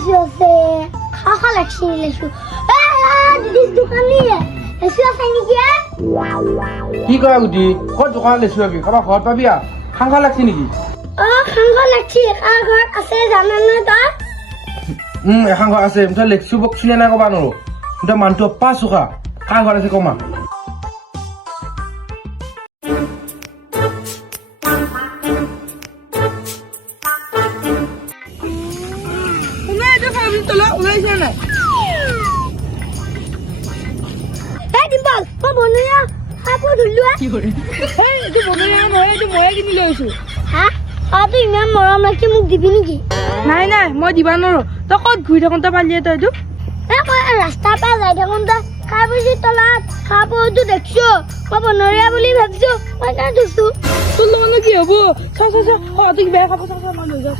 লেচু আছে খাওয়া লাগছে লেচু দিদি দোকানী লেচু আছে নেকি কি কয় গুটি ক'ত দোকান লেচু পাবি কাৰোবাৰ ঘৰত পাবি খাংখা লাগছি নেকি খাংখা লাগছে কাৰ ঘৰত আছে জানা নহয় তই এখন ঘৰ আছে মুঠতে লেচু বক চিনে নাই ক'বা নোৱাৰো মুঠতে মানুহটো পাঁচ চোকা কাৰ ঘৰত আছে কমা ডিম্পল মই বনোৱা কাপোৰ ধুলোৱা ময়ে কিনি লৈ আহিছো হা তই ইমান মৰম ৰাখি মোক দিবি নেকি নাই নাই মই দিবা নোৱাৰো তই ক'ত ঘূৰি থাকোঁতে পালিয়ে তই এইটো মই ৰাস্তাৰ পৰা যাই থাকোঁতে কাপোৰযোৰ তলাত কাপোৰটো দেখিছো মই বনৰীয়া বুলি ভাবিছো মই কাৰণে ধুইছো তোৰ লগতনো কি হ'ব চা চা চা তই বেয়া কাপোৰ চা চা মই লৈ যাওঁ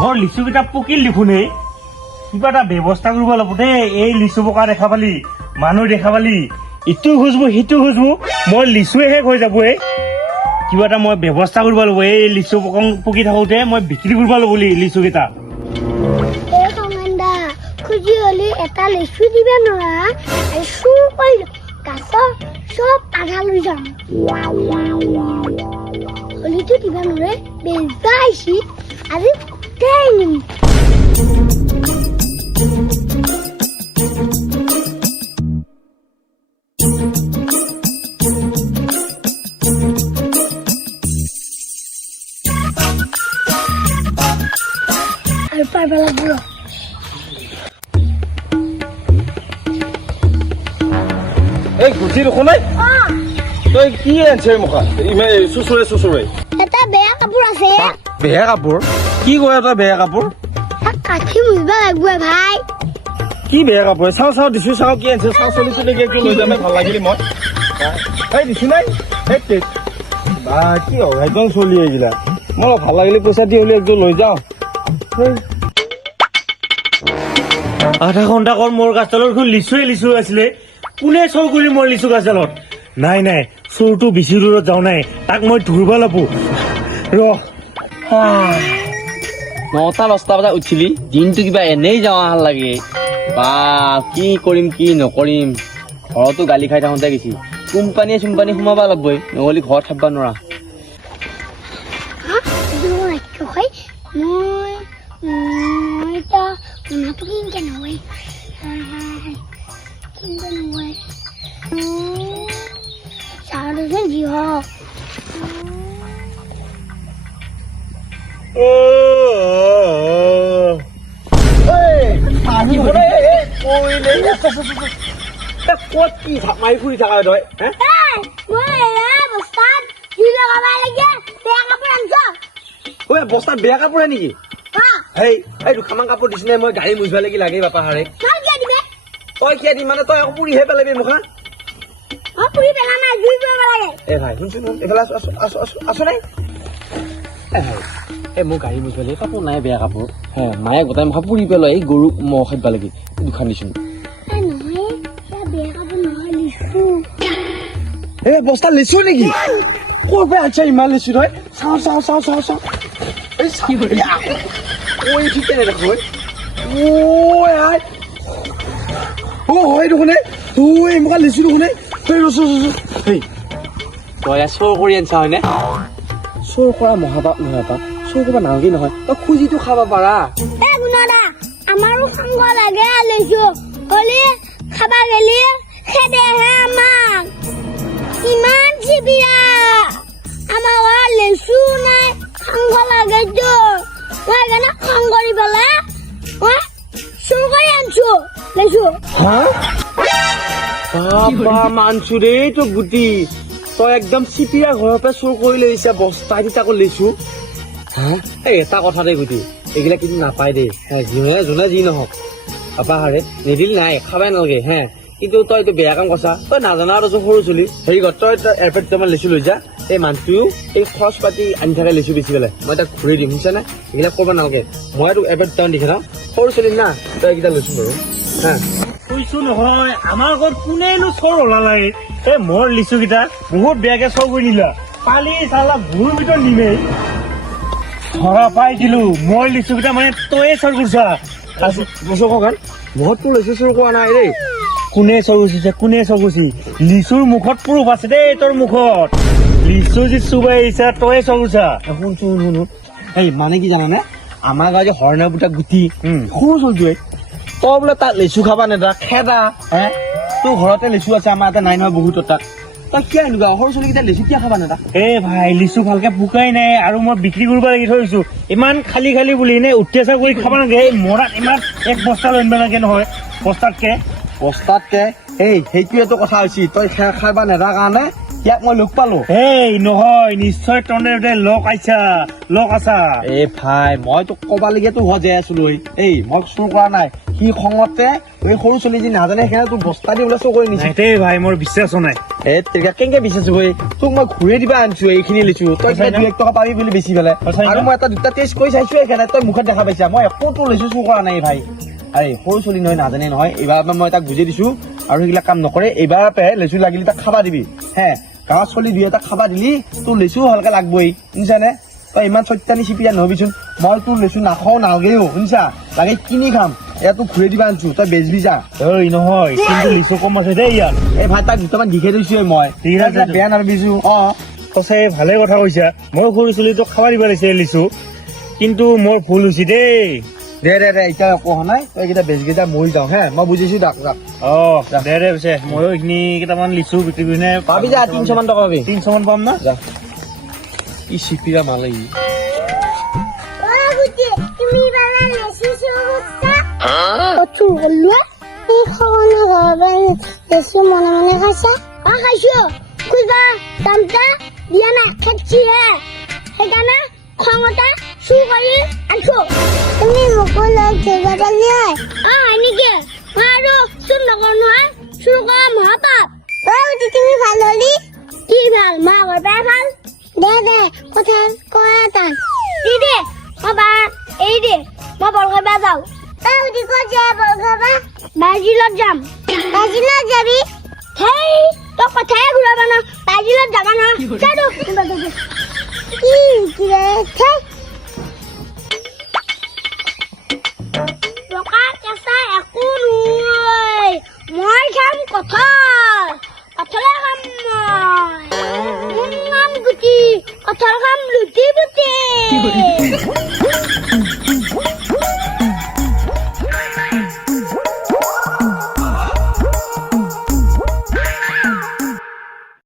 মোৰ লিচু কেইটা পকিল দেখোন কিবা এটা ব্যৱস্থা কৰিব লাগিব দেই এই লিচু পকা দেখা পালি মানুহ দেখা পালি ইটো খুজবো সিটো খুজবো মই লিচুৱে শেষ হৈ যাব কিবা এটা মই ব্যৱস্থা কৰিব লাগিব এই লিচু পকি থাকোঁতে মই বিক্ৰী কৰিব লাগিব লিচু কেইটা এই কমাণ্ডা খুজি হলি এটা লেচু দিবা নোৱাৰা আৰু চুৰ কৰি গাছৰ চব আধা লৈ যাম হলিটো দিবা নোৱাৰে বেজা আহিছি আজি গোটেই নিম আৰু পাৰিব লাগিব এই গুটি দেখোন তই কি আনছে মুখা ইমান চুচুৰে এটা বেয়া কাপোৰ আছে বেয়া কাপোৰ কি কয় এটা বেয়া কাপোৰ তাক কাঠি মুজিব লাগিব ভাই কি বেয়া কাপোৰ চাওঁ দিছো চাওঁ কি আনছে চাওঁ চলিছো নেকি একটু লৈ যামে ভাল লাগিলে মই এই দিছো নাই বা কি হ'ব একদম চলি এইগিলা মই ভাল লাগিলে পইচা দি হ'লে একদম লৈ যাওঁ আধা ঘণ্টা কল মোৰ গাছডালত লিচু আছিলে কোনে চোৰ কৰি মোৰ লিচু গাছডালত নাই নাই চোৰটো বেছি দূৰত যাওঁ নাই তাক মই ধৰিব লাগিব ৰ 9টা-10টা বজাত উঠিলি দিনটো কিবা এনেই যাওঁ আহাৰ লাগে বা কি কৰিম কি নকৰিম ঘৰতো গালি খাই থাকোঁতে গেছি কোম্পানীয়ে সোমাব লাগবই নহ'লে ঘৰত থাকিব নোৱাৰা যি হওক ক'ত কি মাৰি ফুৰি থাকা তই বস্তাত বেয়া কাপোৰে নেকি এইটো খামাং কাপোৰ দিছিলে মই গাড়ী মুজিব লাগি লাগে বাপা হাৰে তই কিয় দিম মানে তই আকৌ পুৰিহে পেলাবি মুখা এ ভাই শুনচোন এইফালে আছো নাই মোৰ গাড়ী মুজিবলৈ কাপোৰ নাই বেয়া কাপোৰ মায়ে গোটাই মুখা পুৰি পেলাই এই গৰুক মহ খাব লাগে দুখান দিছোঁ বস্তা লিচু নেকি ক'ৰ পৰা আচ্ছা ইমান লিচু তই চাওঁ ঐ ঠিক কেনেকৈ হয় দেখোনে তই মোক লিচু দেখোনে তই তই চোৰ কৰি আনছা হয়নে চোৰ কৰা মহাপাপ চোৰ কৰিব নালাগে নহয় তই খুজিটো খাব পাৰা আমাৰো খাব লাগে লৈছো হলি খাবা গেলি খেদেহে আমাক ইমান চিবিয়া আমাৰ ঘৰত লেচু নাই খাব লাগেতো মই সেইকাৰণে খং কৰি পেলাই মই চুৰ কৰি আনছো লেচু মানছো দেই তো গুটি তই একদম চিপিয়া ঘৰৰ পৰা চুৰ কৰি লৈ আহিছা বস্তা দি তাকো লৈছো এটা কথা দেই গুটি এইগিলা কিন্তু নাপায় দেই যোনে যি নহওক পাপা হাৰে নিদিল নাই খাবাই নালাগে কিন্তু তই এইটো বেয়া কাম কৰছা তই নাজানা আৰু সৰু চলি হেৰি কৰ তই এয়াৰপৰ্ট দুটামান লিচু লৈ যা এই মানুহটোও এই খৰচ পাতি আনি থাকে লিচু বেছি পেলাই মই তাক ঘূৰি দিম শুনিছানে এইবিলাক কৰিব নালাগে মই তোক এয়াৰপৰ্ট দুটামান দেখি থাওঁ সৰু চলি না তই এইকেইটা লৈছো বাৰু কৈছো নহয় আমাৰ ঘৰত কোনেনো চোৰ ওলালাই এই মোৰ লিচু কেইটা বহুত বেয়াকে চোৰ কৰি নিলা পালি চালা ভুৰ ভিতৰত নিমেই ধৰা পাই দিলো মোৰ লিচু কেইটা মানে তয়ে চোৰ কৰিছা বছৰ ককান মহতটো লৈছো চুৰ কৰা নাই দেই কোনে চোৰ কৰিছে লিচুৰ মুখত প্ৰুফ আছে দেই তোৰ মুখত লিচু যি চুবাই আহিছা তয়ে চোৰ কৰিছা শুন এই মানে কি জানানে আমাৰ গাঁৱত যে হৰ্ণা বুটা গুটি সৰু চলটোৱে তই বোলে তাক লেচু খাবা নেদা খেদা হে তোৰ ঘৰতে লেচু আছে আমাৰ এটা নাই নহয় বহুত তাক তই কিয় এনেকুৱা সৰু চলিকেইটা লেচু কিয় খাবা নেদা এ ভাই লিচু ভালকে পুকাই নাই আৰু মই বিক্ৰী কৰিব লাগি থৈছো ইমান খালি বুলি এনে অত্যাচাৰ কৰি খাব নালাগে এই মৰাত ইমান এক বস্তা লৈ আনিব লাগে নহয় বস্তাতকে এই সেইটোৱেতো কথা হৈছে তই খাবা নেদা কাৰণে ইয়াক মই লগ পালো এই নহয় নিশ্চয় তনে লগ আছা এ ভাই মই তোক কবালৈকে তো যাই আছিলো এই মই চুৰ কৰা নাই সি খঙতে এই সৰু চলি যি নাজানে সেইকাৰণে তোৰ বস্তা দি বোলে চুৰ কৰি নিছে দেই ভাই মোৰ বিশ্বাস নাই এই তেতিয়া কেনেকে বিচাৰিছো তোক মই ঘূৰি দিবা আনিছো এইখিনি লিচু তই 2-1 টকা পাবি বুলি বেছি পেলাই আৰু মই এটা দুটা টেষ্ট কৰি চাইছো সেইকাৰণে তই মুখত দেখা পাইছা মই একো তোৰ লিচু চুৰ কৰা নাই ভাই আৰে সৰু চলি নহয় নাজানে নহয় এইবাৰ মই তাক বুজাই দিছো আৰু সেইবিলাক কাম নকৰে এইবাৰ পৰা লেচু লাগিলে তাক খাবা দিবি হে গাঁৱত চলি 2-এটা খাবা দিলি তোৰ লেচু ভালকে লাগবই শুনিছানে তই ইমান চৈতানি চিপিয়া নহবিচোন মই তোৰ লেচু নাখাও নালগেও শুনিছা লাগে কিনি খাম এয়া তোক ঘূৰি দিবা আনিছো তই বেচবি যা ঐ নহয় কিন্তু লিচু কম আছে দেই ইয়াত এই ভাই তাক দুটামান দিখে দিছো মই ঠিক আছে বেয়া নাৰবিছো সঁচাই ভালে কথা কৈছা মই সৰু চলিটো খাব দিব লাগিছে লিচু কিন্তু মোৰ ভুল হৈছে দেই দে এতিয়া একো হোৱা নাই তই এইকেইটা বেচকেইটা মৰি যাওঁ হে মই বুজিছো তাক দে পিছে ময়ো এইখিনি কেইটামান লিচু বিক্ৰী কৰি পাবি যা 300 মান টকা পাবি 300 মান পাম না যা ই চিপিৰা মালে ই তুমি বালা লেচু চুৰ কৰিছা এই খাওনা ঘৰতে লেচু মনে খাইছা খাইছো খুজবা দামটা দিয়া নাই খেতছি হে সেইকাৰণে খঙতে চুৰ কৰি আনছো তুমি মোকো লগ ধৰিব পাৰিলি হয় নেকি মই আৰু চুৰ নকৰো নহয় চুৰ কৰা মহাপাপ তুমি ভাল হলি কি ভাল মা ঘৰ পৰাই ভাল দে কথা কোৱা টান দে বাবা এই দে মই বল কৰিব যাওঁ তই ক'ত যায় বল কৰিব বাজিলত যাম বাজিলত যাবি হেই তই কথাই ঘূৰাব ন বাজিলত যাবা ন কি ৰে টকা কেঁচা একো নহয় মই খাম কঁঠালে খাম মই গুটি কঁঠাল খাম লুটি পুটি